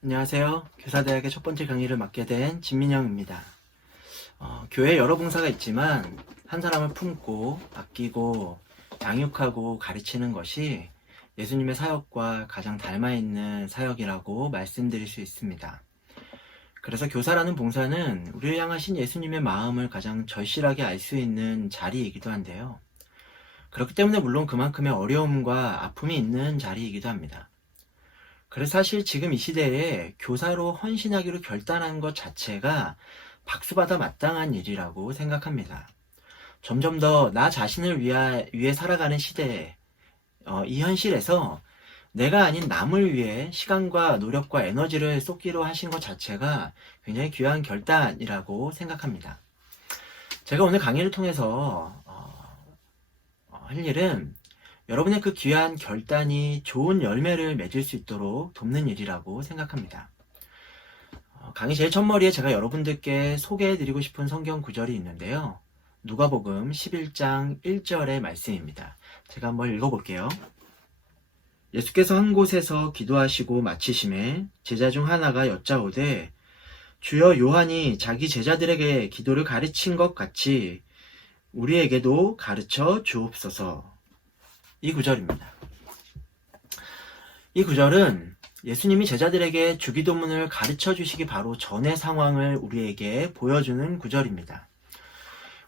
안녕하세요. 교사대학의 첫 번째 강의를 맡게 된 진민영입니다. 교회 여러 봉사가 있지만 한 사람을 품고 아끼고 양육하고 가르치는 것이 예수님의 사역과 가장 닮아있는 사역이라고 말씀드릴 수 있습니다. 그래서 교사라는 봉사는 우리를 향하신 예수님의 마음을 가장 절실하게 알 수 있는 자리이기도 한데요. 그렇기 때문에 물론 그만큼의 어려움과 아픔이 있는 자리이기도 합니다. 그래서 사실 지금 이 시대에 교사로 헌신하기로 결단한 것 자체가 박수받아 마땅한 일이라고 생각합니다. 점점 더 나 자신을 위해 살아가는 시대에 이 현실에서 내가 아닌 남을 위해 시간과 노력과 에너지를 쏟기로 하신 것 자체가 굉장히 귀한 결단이라고 생각합니다. 제가 오늘 강의를 통해서 할 일은 여러분의 그 귀한 결단이 좋은 열매를 맺을 수 있도록 돕는 일이라고 생각합니다. 강의 제일 첫머리에 제가 여러분들께 소개해드리고 싶은 성경 구절이 있는데요. 누가복음 11장 1절의 말씀입니다. 제가 한번 읽어볼게요. 예수께서 한 곳에서 기도하시고 마치심에 제자 중 하나가 여짜오되 주여 요한이 자기 제자들에게 기도를 가르친 것 같이 우리에게도 가르쳐 주옵소서. 이 구절입니다. 이 구절은 예수님이 제자들에게 주기도문을 가르쳐 주시기 바로 전의 상황을 우리에게 보여주는 구절입니다.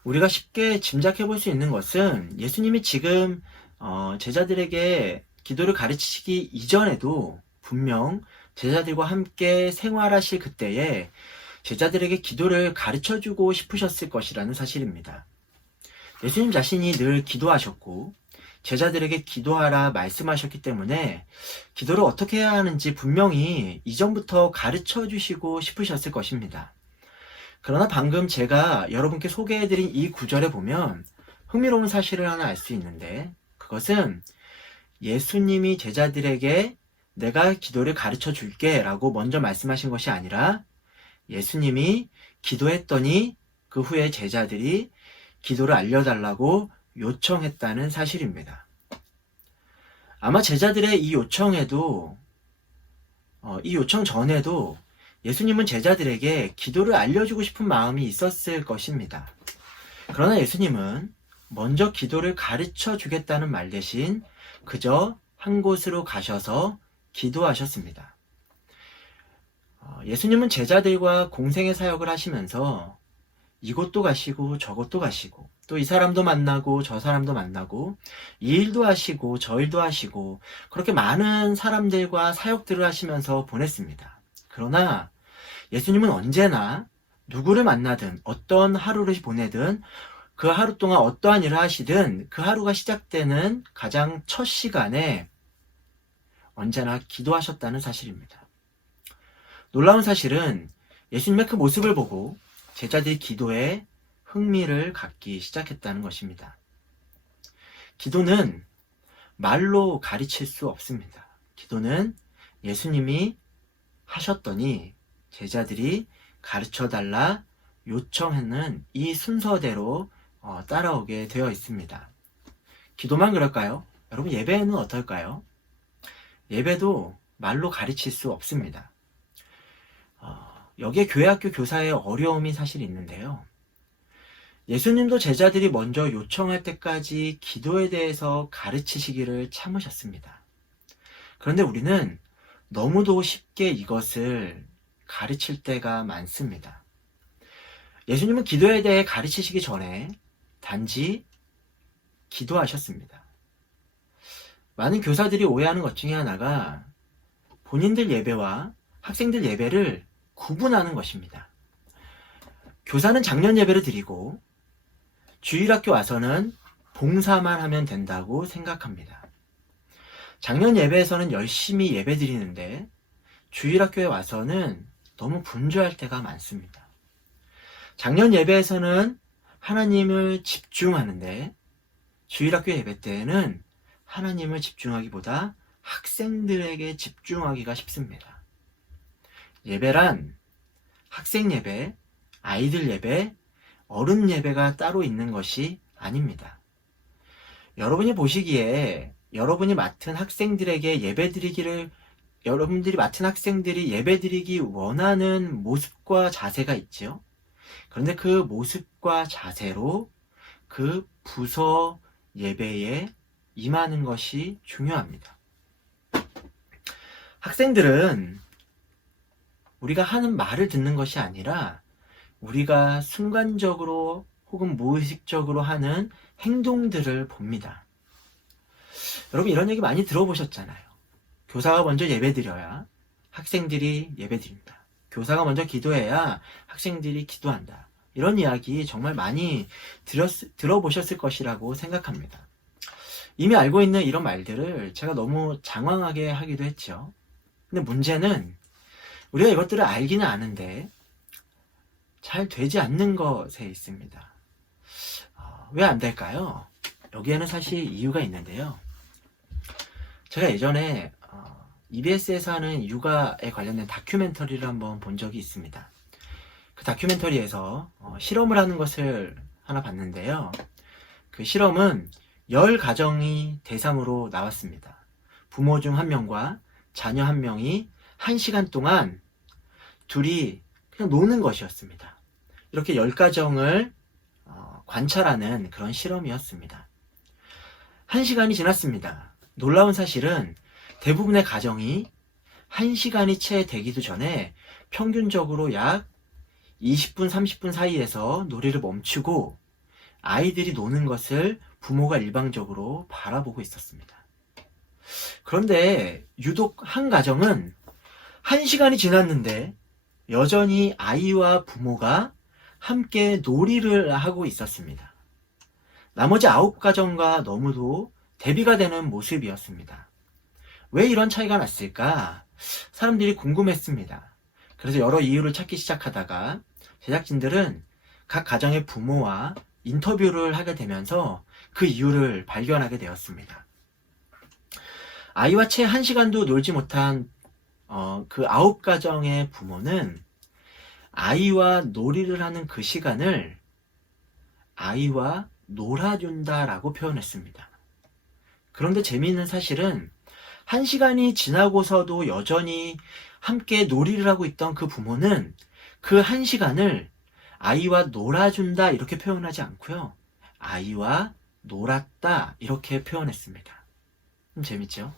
우리가 쉽게 짐작해 볼 수 있는 것은 예수님이 지금 제자들에게 기도를 가르치시기 이전에도 분명 제자들과 함께 생활하실 그때에 제자들에게 기도를 가르쳐 주고 싶으셨을 것이라는 사실입니다. 예수님 자신이 늘 기도하셨고 제자들에게 기도하라 말씀하셨기 때문에 기도를 어떻게 해야 하는지 분명히 이전부터 가르쳐 주시고 싶으셨을 것입니다. 그러나 방금 제가 여러분께 소개해드린 이 구절에 보면 흥미로운 사실을 하나 알 수 있는데 그것은 예수님이 제자들에게 내가 기도를 가르쳐 줄게 라고 먼저 말씀하신 것이 아니라 예수님이 기도했더니 그 후에 제자들이 기도를 알려달라고 요청했다는 사실입니다. 아마 제자들의 이 요청 전에도 예수님은 제자들에게 기도를 알려주고 싶은 마음이 있었을 것입니다. 그러나 예수님은 먼저 기도를 가르쳐 주겠다는 말 대신 그저 한 곳으로 가셔서 기도하셨습니다. 예수님은 제자들과 공생의 사역을 하시면서 이곳도 가시고 저곳도 가시고 또 이 사람도 만나고 저 사람도 만나고 이 일도 하시고 저 일도 하시고 그렇게 많은 사람들과 사역들을 하시면서 보냈습니다. 그러나 예수님은 언제나 누구를 만나든 어떤 하루를 보내든 그 하루 동안 어떠한 일을 하시든 그 하루가 시작되는 가장 첫 시간에 언제나 기도하셨다는 사실입니다. 놀라운 사실은 예수님의 그 모습을 보고 제자들이 기도에 흥미를 갖기 시작했다는 것입니다. 기도는 말로 가르칠 수 없습니다. 기도는 예수님이 하셨더니 제자들이 가르쳐달라 요청하는 이 순서대로 따라오게 되어 있습니다. 기도만 그럴까요? 여러분 예배는 어떨까요? 예배도 말로 가르칠 수 없습니다. 여기에 교회학교 교사의 어려움이 사실 있는데요. 예수님도 제자들이 먼저 요청할 때까지 기도에 대해서 가르치시기를 참으셨습니다. 그런데 우리는 너무도 쉽게 이것을 가르칠 때가 많습니다. 예수님은 기도에 대해 가르치시기 전에 단지 기도하셨습니다. 많은 교사들이 오해하는 것 중에 하나가 본인들 예배와 학생들 예배를 구분하는 것입니다. 교사는 작년 예배를 드리고 주일학교 와서는 봉사만 하면 된다고 생각합니다. 작년 예배에서는 열심히 예배 드리는데 주일학교에 와서는 너무 분주할 때가 많습니다. 작년 예배에서는 하나님을 집중하는데 주일학교 예배 때에는 하나님을 집중하기보다 학생들에게 집중하기가 쉽습니다. 예배란 학생 예배, 아이들 예배, 어른 예배가 따로 있는 것이 아닙니다. 여러분이 보시기에 여러분이 맡은 학생들에게 예배드리기를 여러분들이 맡은 학생들이 예배드리기 원하는 모습과 자세가 있지요. 그런데 그 모습과 자세로 그 부서 예배에 임하는 것이 중요합니다. 학생들은 우리가 하는 말을 듣는 것이 아니라 우리가 순간적으로 혹은 무의식적으로 하는 행동들을 봅니다. 여러분 이런 얘기 많이 들어보셨잖아요. 교사가 먼저 예배드려야 학생들이 예배드린다. 교사가 먼저 기도해야 학생들이 기도한다. 이런 이야기 정말 많이 들어보셨을 것이라고 생각합니다. 이미 알고 있는 이런 말들을 제가 너무 장황하게 하기도 했죠. 근데 문제는 우리가 이것들을 알기는 아는데 잘 되지 않는 것에 있습니다. 왜 안 될까요? 여기에는 사실 이유가 있는데요. 제가 예전에 EBS에서 하는 육아에 관련된 다큐멘터리를 한번 본 적이 있습니다. 그 다큐멘터리에서 실험을 하는 것을 하나 봤는데요. 그 실험은 10가정이 대상으로 나왔습니다. 부모 중 1명과 자녀 1명이 1시간 동안 둘이 그냥 노는 것이었습니다. 이렇게 10가정을 관찰하는 그런 실험이었습니다. 1시간이 지났습니다. 놀라운 사실은 대부분의 가정이 1시간이 채 되기도 전에 평균적으로 약 20분, 30분 사이에서 놀이를 멈추고 아이들이 노는 것을 부모가 일방적으로 바라보고 있었습니다. 그런데 유독 한 가정은 1시간이 지났는데 여전히 아이와 부모가 함께 놀이를 하고 있었습니다. 나머지 9가정과 너무도 대비가 되는 모습이었습니다. 왜 이런 차이가 났을까? 사람들이 궁금했습니다. 그래서 여러 이유를 찾기 시작하다가 제작진들은 각 가정의 부모와 인터뷰를 하게 되면서 그 이유를 발견하게 되었습니다. 아이와 채 1시간도 놀지 못한 그 9가정의 부모는 아이와 놀이를 하는 그 시간을 아이와 놀아준다라고 표현했습니다. 그런데 재미있는 사실은 1시간이 지나고서도 여전히 함께 놀이를 하고 있던 그 부모는 그 1시간을 아이와 놀아준다 이렇게 표현하지 않고요. 아이와 놀았다 이렇게 표현했습니다. 좀 재밌죠?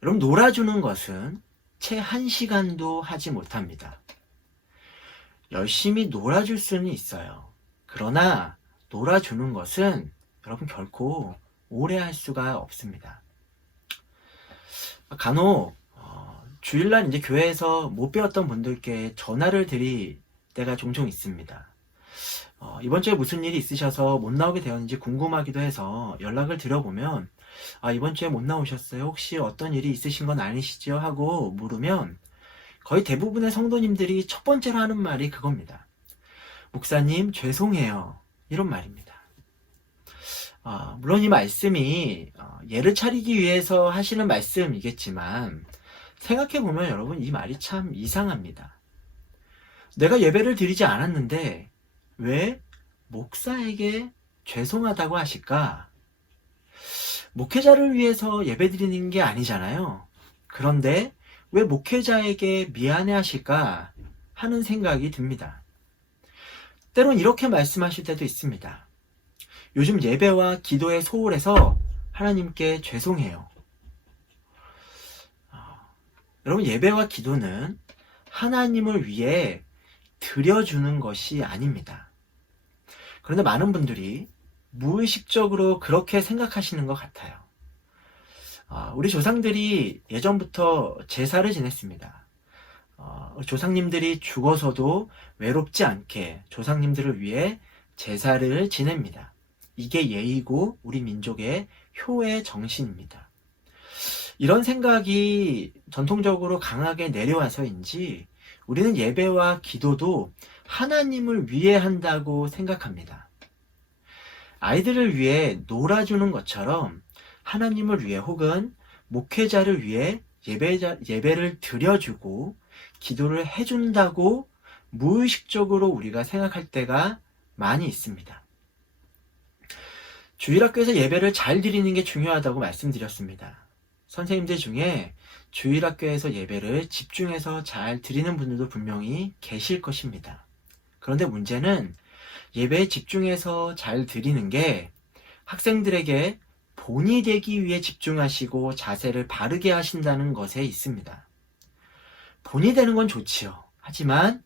여러분 놀아주는 것은 채 1시간도 하지 못합니다. 열심히 놀아줄 수는 있어요. 그러나 놀아주는 것은 여러분 결코 오래 할 수가 없습니다. 간혹 주일날 이제 교회에서 못 배웠던 분들께 전화를 드릴 때가 종종 있습니다. 이번 주에 무슨 일이 있으셔서 못 나오게 되었는지 궁금하기도 해서 연락을 드려보면 이번 주에 못 나오셨어요? 혹시 어떤 일이 있으신 건 아니시죠? 하고 물으면 거의 대부분의 성도님들이 첫 번째로 하는 말이 그겁니다. 목사님 죄송해요. 이런 말입니다. 물론 이 말씀이 예를 차리기 위해서 하시는 말씀이겠지만 생각해보면 여러분 이 말이 참 이상합니다. 내가 예배를 드리지 않았는데 왜 목사에게 죄송하다고 하실까? 목회자를 위해서 예배 드리는 게 아니잖아요. 그런데 왜 목회자에게 미안해 하실까 하는 생각이 듭니다. 때론 이렇게 말씀하실 때도 있습니다. 요즘 예배와 기도에 소홀해서 하나님께 죄송해요. 여러분 예배와 기도는 하나님을 위해 드려주는 것이 아닙니다. 그런데 많은 분들이 무의식적으로 그렇게 생각하시는 것 같아요. 우리 조상들이 예전부터 제사를 지냈습니다. 조상님들이 죽어서도 외롭지 않게 조상님들을 위해 제사를 지냅니다. 이게 예의고 우리 민족의 효의 정신입니다. 이런 생각이 전통적으로 강하게 내려와서인지 우리는 예배와 기도도 하나님을 위해 한다고 생각합니다. 아이들을 위해 놀아주는 것처럼 하나님을 위해 혹은 목회자를 위해 예배를 드려주고 기도를 해준다고 무의식적으로 우리가 생각할 때가 많이 있습니다. 주일학교에서 예배를 잘 드리는 게 중요하다고 말씀드렸습니다. 선생님들 중에 주일학교에서 예배를 집중해서 잘 드리는 분들도 분명히 계실 것입니다. 그런데 문제는 예배에 집중해서 잘 드리는 게 학생들에게 본이 되기 위해 집중하시고 자세를 바르게 하신다는 것에 있습니다. 본이 되는 건 좋지요. 하지만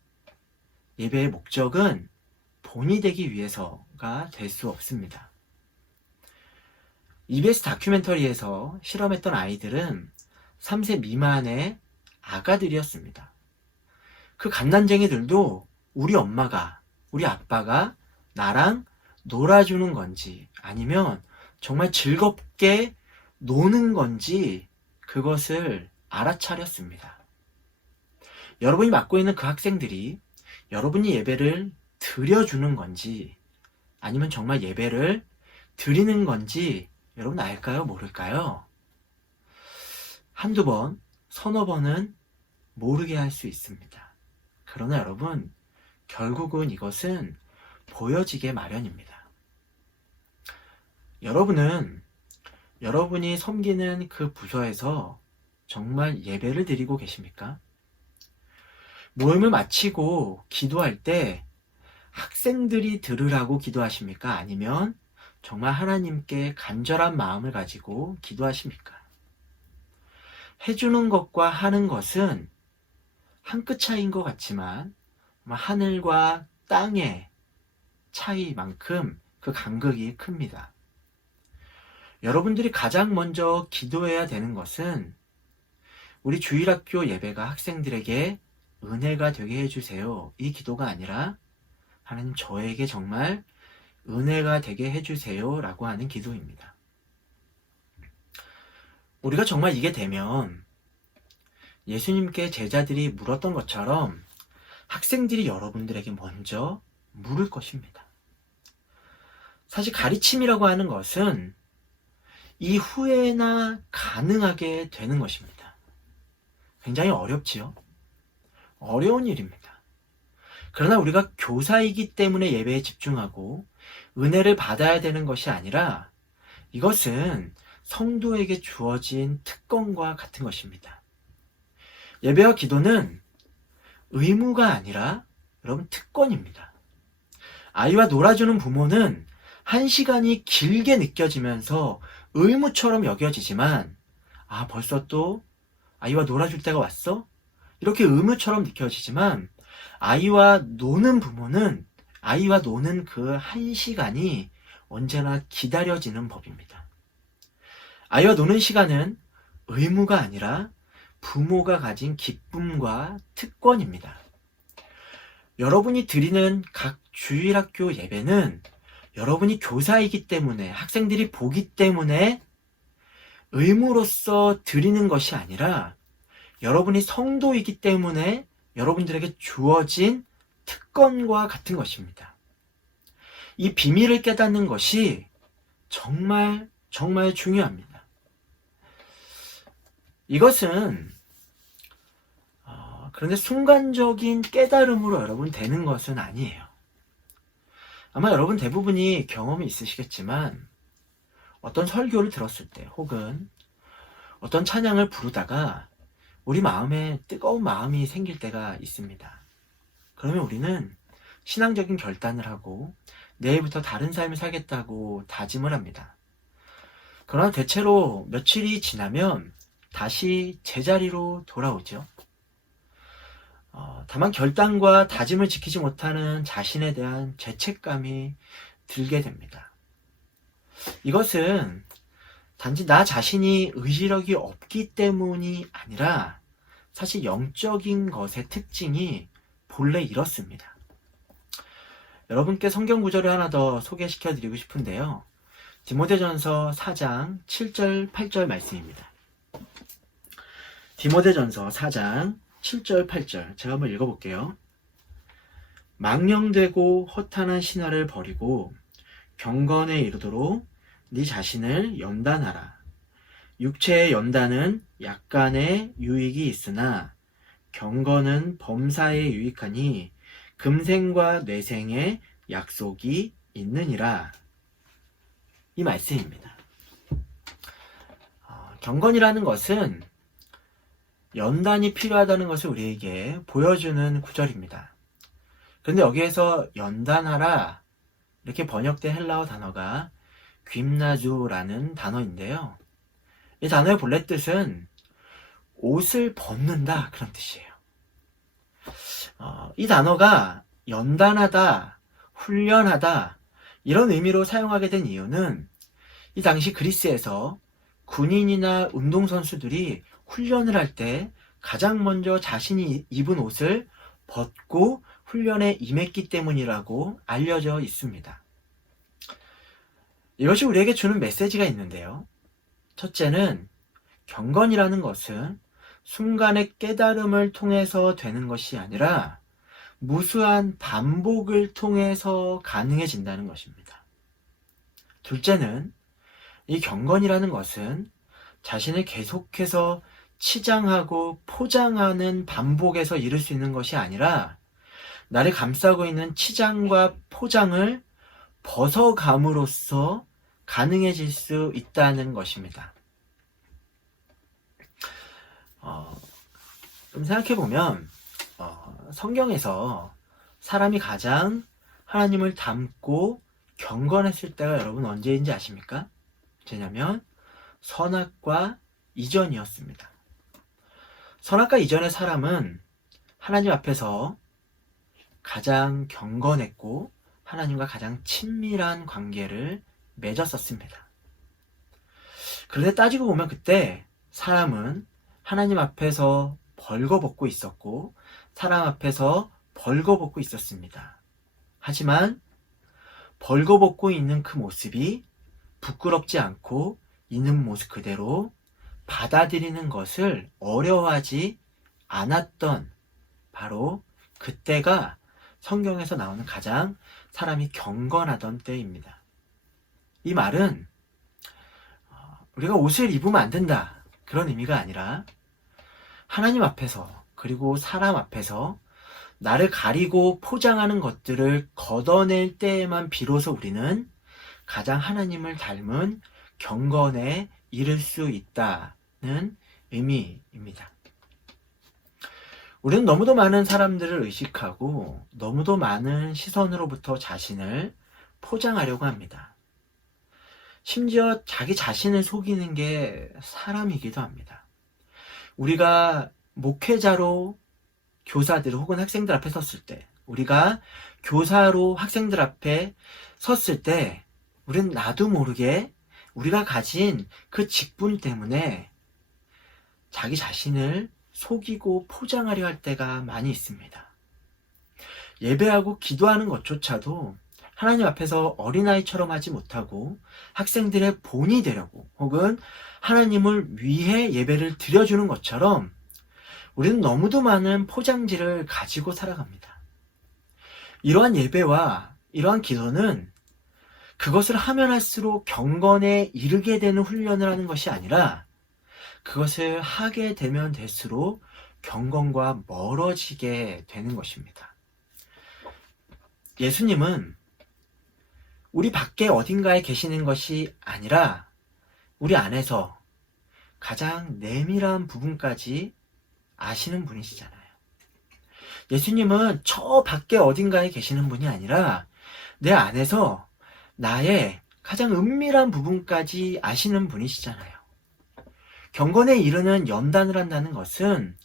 예배의 목적은 본이 되기 위해서가 될 수 없습니다. EBS 다큐멘터리에서 실험했던 아이들은 3세 미만의 아가들이었습니다. 그 갓난쟁이들도 우리 엄마가, 우리 아빠가 나랑 놀아주는 건지 아니면 정말 즐겁게 노는 건지 그것을 알아차렸습니다. 여러분이 맡고 있는 그 학생들이 여러분이 예배를 드려주는 건지 아니면 정말 예배를 드리는 건지 여러분 알까요? 모를까요? 한두 번, 서너 번은 모르게 할 수 있습니다. 그러나 여러분, 결국은 이것은 보여지게 마련입니다. 여러분은 여러분이 섬기는 그 부서에서 정말 예배를 드리고 계십니까? 모임을 마치고 기도할 때 학생들이 들으라고 기도하십니까? 아니면 정말 하나님께 간절한 마음을 가지고 기도하십니까? 해주는 것과 하는 것은 한 끗 차이인 것 같지만 하늘과 땅의 차이만큼 그 간극이 큽니다. 여러분들이 가장 먼저 기도해야 되는 것은 우리 주일학교 예배가 학생들에게 은혜가 되게 해주세요. 이 기도가 아니라 하나님 저에게 정말 은혜가 되게 해주세요 라고 하는 기도입니다. 우리가 정말 이게 되면 예수님께 제자들이 물었던 것처럼 학생들이 여러분들에게 먼저 물을 것입니다. 사실 가르침이라고 하는 것은 이후에나 가능하게 되는 것입니다. 굉장히 어렵지요. 어려운 일입니다. 그러나 우리가 교사이기 때문에 예배에 집중하고 은혜를 받아야 되는 것이 아니라 이것은 성도에게 주어진 특권과 같은 것입니다. 예배와 기도는 의무가 아니라 여러분 특권입니다. 아이와 놀아주는 부모는 한 시간이 길게 느껴지면서 의무처럼 여겨지지만 벌써 또 아이와 놀아줄 때가 왔어? 이렇게 의무처럼 느껴지지만 아이와 노는 부모는 아이와 노는 그 한 시간이 언제나 기다려지는 법입니다. 아이와 노는 시간은 의무가 아니라 부모가 가진 기쁨과 특권입니다. 여러분이 드리는 각 주일학교 예배는 여러분이 교사이기 때문에 학생들이 보기 때문에 의무로서 드리는 것이 아니라 여러분이 성도이기 때문에 여러분들에게 주어진 특권과 같은 것입니다. 이 비밀을 깨닫는 것이 정말 정말 중요합니다. 이것은 그런데 순간적인 깨달음으로 여러분 되는 것은 아니에요. 아마 여러분 대부분이 경험이 있으시겠지만 어떤 설교를 들었을 때 혹은 어떤 찬양을 부르다가 우리 마음에 뜨거운 마음이 생길 때가 있습니다. 그러면 우리는 신앙적인 결단을 하고 내일부터 다른 삶을 살겠다고 다짐을 합니다. 그러나 대체로 며칠이 지나면 다시 제자리로 돌아오죠. 다만 결단과 다짐을 지키지 못하는 자신에 대한 죄책감이 들게 됩니다. 이것은 단지 나 자신이 의지력이 없기 때문이 아니라 사실 영적인 것의 특징이 본래 이렇습니다. 여러분께 성경 구절을 하나 더 소개시켜 드리고 싶은데요. 디모데전서 4장 7절 8절 말씀입니다. 디모데전서 4장 7절 8절 제가 한번 읽어볼게요. 망령되고 허탄한 신화를 버리고 경건에 이르도록 네 자신을 연단하라. 육체의 연단은 약간의 유익이 있으나 경건은 범사에 유익하니 금생과 뇌생의 약속이 있느니라. 이 말씀입니다. 경건이라는 것은 연단이 필요하다는 것을 우리에게 보여주는 구절입니다. 그런데 여기에서 연단하라 이렇게 번역된 헬라어 단어가 귐나조라는 단어인데요. 이 단어의 본래 뜻은 옷을 벗는다 그런 뜻이에요. 이 단어가 연단하다, 훈련하다 이런 의미로 사용하게 된 이유는 이 당시 그리스에서 군인이나 운동선수들이 훈련을 할 때 가장 먼저 자신이 입은 옷을 벗고 훈련에 임했기 때문이라고 알려져 있습니다. 이것이 우리에게 주는 메시지가 있는데요. 첫째는 경건이라는 것은 순간의 깨달음을 통해서 되는 것이 아니라 무수한 반복을 통해서 가능해진다는 것입니다. 둘째는 이 경건이라는 것은 자신을 계속해서 치장하고 포장하는 반복에서 이룰 수 있는 것이 아니라 나를 감싸고 있는 치장과 포장을 벗어감으로써 가능해질 수 있다는 것입니다. 좀 생각해보면 성경에서 사람이 가장 하나님을 닮고 경건했을 때가 여러분 언제인지 아십니까? 왜냐면 선악과 이전이었습니다. 선악과 이전의 사람은 하나님 앞에서 가장 경건했고 하나님과 가장 친밀한 관계를 맺었었습니다. 그런데 따지고 보면 그때 사람은 하나님 앞에서 벌거벗고 있었고 사람 앞에서 벌거벗고 있었습니다. 하지만 벌거벗고 있는 그 모습이 부끄럽지 않고 있는 모습 그대로 받아들이는 것을 어려워하지 않았던 바로 그때가 성경에서 나오는 가장 사람이 경건하던 때입니다. 이 말은 우리가 옷을 입으면 안 된다 그런 의미가 아니라 하나님 앞에서 그리고 사람 앞에서 나를 가리고 포장하는 것들을 걷어낼 때에만 비로소 우리는 가장 하나님을 닮은 경건에 이를 수 있다는 의미입니다. 우리는 너무도 많은 사람들을 의식하고 너무도 많은 시선으로부터 자신을 포장하려고 합니다. 심지어 자기 자신을 속이는 게 사람이기도 합니다. 우리가 목회자로 교사들 혹은 학생들 앞에 섰을 때, 우리가 교사로 학생들 앞에 섰을 때 우리는 나도 모르게 우리가 가진 그 직분 때문에 자기 자신을 속이고 포장하려 할 때가 많이 있습니다. 예배하고 기도하는 것조차도 하나님 앞에서 어린아이처럼 하지 못하고 학생들의 본이 되려고 혹은 하나님을 위해 예배를 드려주는 것처럼 우리는 너무도 많은 포장지를 가지고 살아갑니다. 이러한 예배와 이러한 기도는 그것을 하면 할수록 경건에 이르게 되는 훈련을 하는 것이 아니라 그것을 하게 되면 될수록 경건과 멀어지게 되는 것입니다. 예수님은 우리 밖에 어딘가에 계시는 것이 아니라 우리 안에서 가장 내밀한 부분까지 아시는 분이시잖아요. 예수님은 저 밖에 어딘가에 계시는 분이 아니라 내 안에서 나의 가장 은밀한 부분까지 아시는 분이시잖아요. 경건에 이르는 연단을 한다는 것은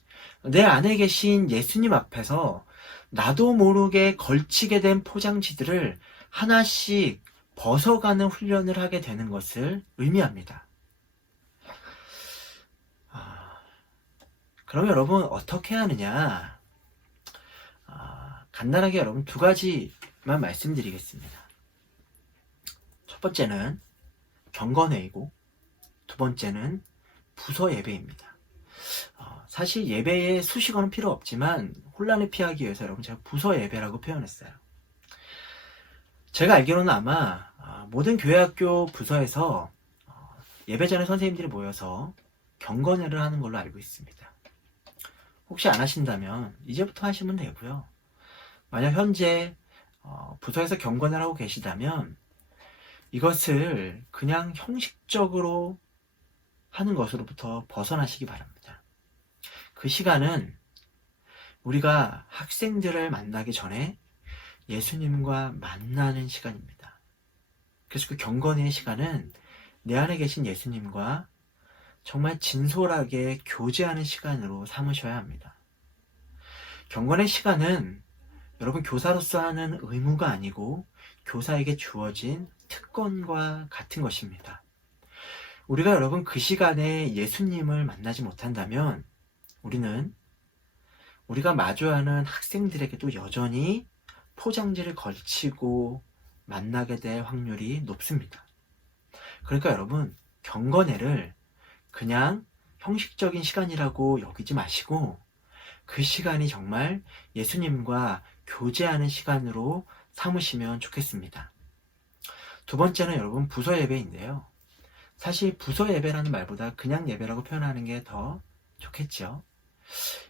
내 안에 계신 예수님 앞에서 나도 모르게 걸치게 된 포장지들을 하나씩 벗어가는 훈련을 하게 되는 것을 의미합니다. 그럼 여러분 어떻게 하느냐? 간단하게 여러분 두 가지만 말씀드리겠습니다. 첫 번째는 경건회이고 두 번째는 부서 예배입니다. 사실 예배에 수식어는 필요 없지만 혼란을 피하기 위해서 여러분 제가 부서 예배라고 표현했어요. 제가 알기로는 아마 모든 교회학교 부서에서 예배 전에 선생님들이 모여서 경건회를 하는 걸로 알고 있습니다. 혹시 안 하신다면 이제부터 하시면 되고요. 만약 현재 부서에서 경건회를 하고 계시다면 이것을 그냥 형식적으로 하는 것으로부터 벗어나시기 바랍니다. 그 시간은 우리가 학생들을 만나기 전에 예수님과 만나는 시간입니다. 그래서 그 경건의 시간은 내 안에 계신 예수님과 정말 진솔하게 교제하는 시간으로 삼으셔야 합니다. 경건의 시간은 여러분 교사로서 하는 의무가 아니고 교사에게 주어진 특권과 같은 것입니다. 우리가 여러분 그 시간에 예수님을 만나지 못한다면 우리가 마주하는 학생들에게도 여전히 포장지를 걸치고 만나게 될 확률이 높습니다. 그러니까 여러분 경건회를 그냥 형식적인 시간이라고 여기지 마시고 그 시간이 정말 예수님과 교제하는 시간으로 삼으시면 좋겠습니다. 두 번째는 여러분 부서 예배인데요. 사실 부서 예배라는 말보다 그냥 예배라고 표현하는 게 더 좋겠죠.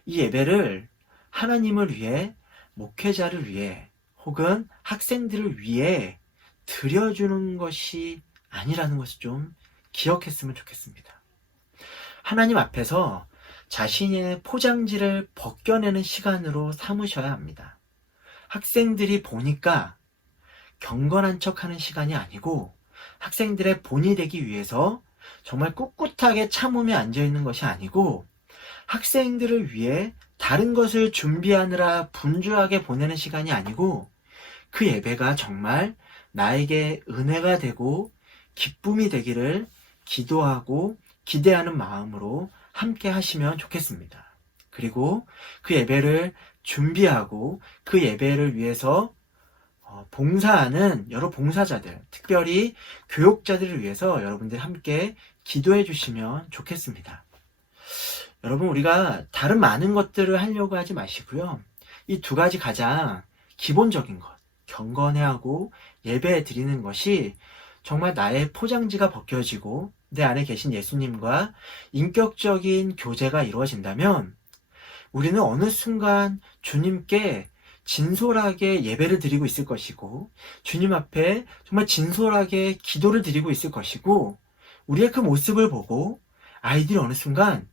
이 예배를 하나님을 위해, 목회자를 위해, 혹은 학생들을 위해 드려주는 것이 아니라는 것을 좀 기억했으면 좋겠습니다. 하나님 앞에서 자신의 포장지를 벗겨내는 시간으로 삼으셔야 합니다. 학생들이 보니까 경건한 척하는 시간이 아니고 학생들의 본이 되기 위해서 정말 꿋꿋하게 참으며 앉아있는 것이 아니고 학생들을 위해 다른 것을 준비하느라 분주하게 보내는 시간이 아니고 그 예배가 정말 나에게 은혜가 되고 기쁨이 되기를 기도하고 기대하는 마음으로 함께 하시면 좋겠습니다. 그리고 그 예배를 준비하고 그 예배를 위해서 봉사하는 여러 봉사자들, 특별히 교육자들을 위해서 여러분들 함께 기도해 주시면 좋겠습니다. 여러분 우리가 다른 많은 것들을 하려고 하지 마시고요. 이 두 가지 가장 기본적인 것, 경건해하고 예배 드리는 것이 정말 나의 포장지가 벗겨지고 내 안에 계신 예수님과 인격적인 교제가 이루어진다면 우리는 어느 순간 주님께 진솔하게 예배를 드리고 있을 것이고 주님 앞에 정말 진솔하게 기도를 드리고 있을 것이고 우리의 그 모습을 보고 아이들이 어느 순간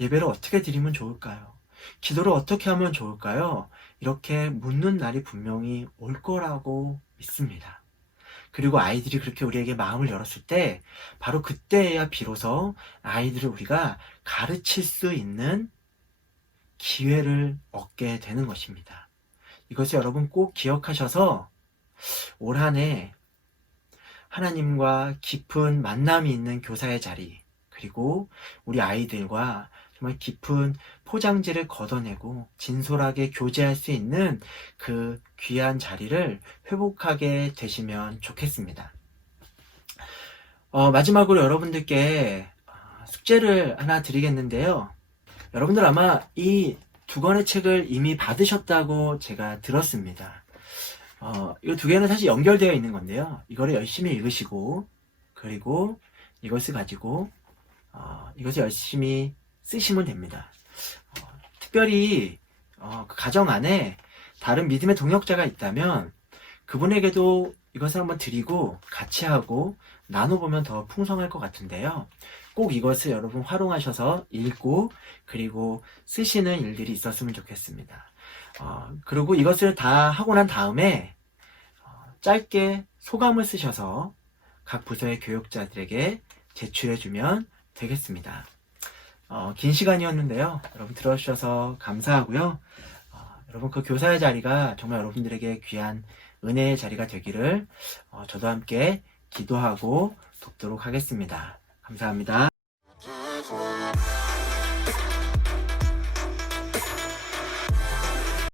예배를 어떻게 드리면 좋을까요? 기도를 어떻게 하면 좋을까요? 이렇게 묻는 날이 분명히 올 거라고 믿습니다. 그리고 아이들이 그렇게 우리에게 마음을 열었을 때 바로 그때야 비로소 아이들을 우리가 가르칠 수 있는 기회를 얻게 되는 것입니다. 이것을 여러분 꼭 기억하셔서 올 한 해 하나님과 깊은 만남이 있는 교사의 자리 그리고 우리 아이들과 정말 깊은 포장지를 걷어내고 진솔하게 교제할 수 있는 그 귀한 자리를 회복하게 되시면 좋겠습니다. 마지막으로 여러분들께 숙제를 하나 드리겠는데요. 여러분들 아마 이 두 권의 책을 이미 받으셨다고 제가 들었습니다. 이 두 개는 사실 연결되어 있는 건데요. 이거를 열심히 읽으시고 그리고 이것을 가지고 이것을 열심히 쓰시면 됩니다. 특별히 그 가정 안에 다른 믿음의 동역자가 있다면 그분에게도 이것을 한번 드리고 같이 하고 나눠보면 더 풍성할 것 같은데요. 꼭 이것을 여러분 활용하셔서 읽고 그리고 쓰시는 일들이 있었으면 좋겠습니다. 그리고 이것을 다 하고 난 다음에 짧게 소감을 쓰셔서 각 부서의 교육자들에게 제출해주면 되겠습니다. 긴 시간이었는데요. 여러분 들어주셔서 감사하고요. 여러분 그 교사의 자리가 정말 여러분들에게 귀한 은혜의 자리가 되기를 저도 함께 기도하고 돕도록 하겠습니다. 감사합니다.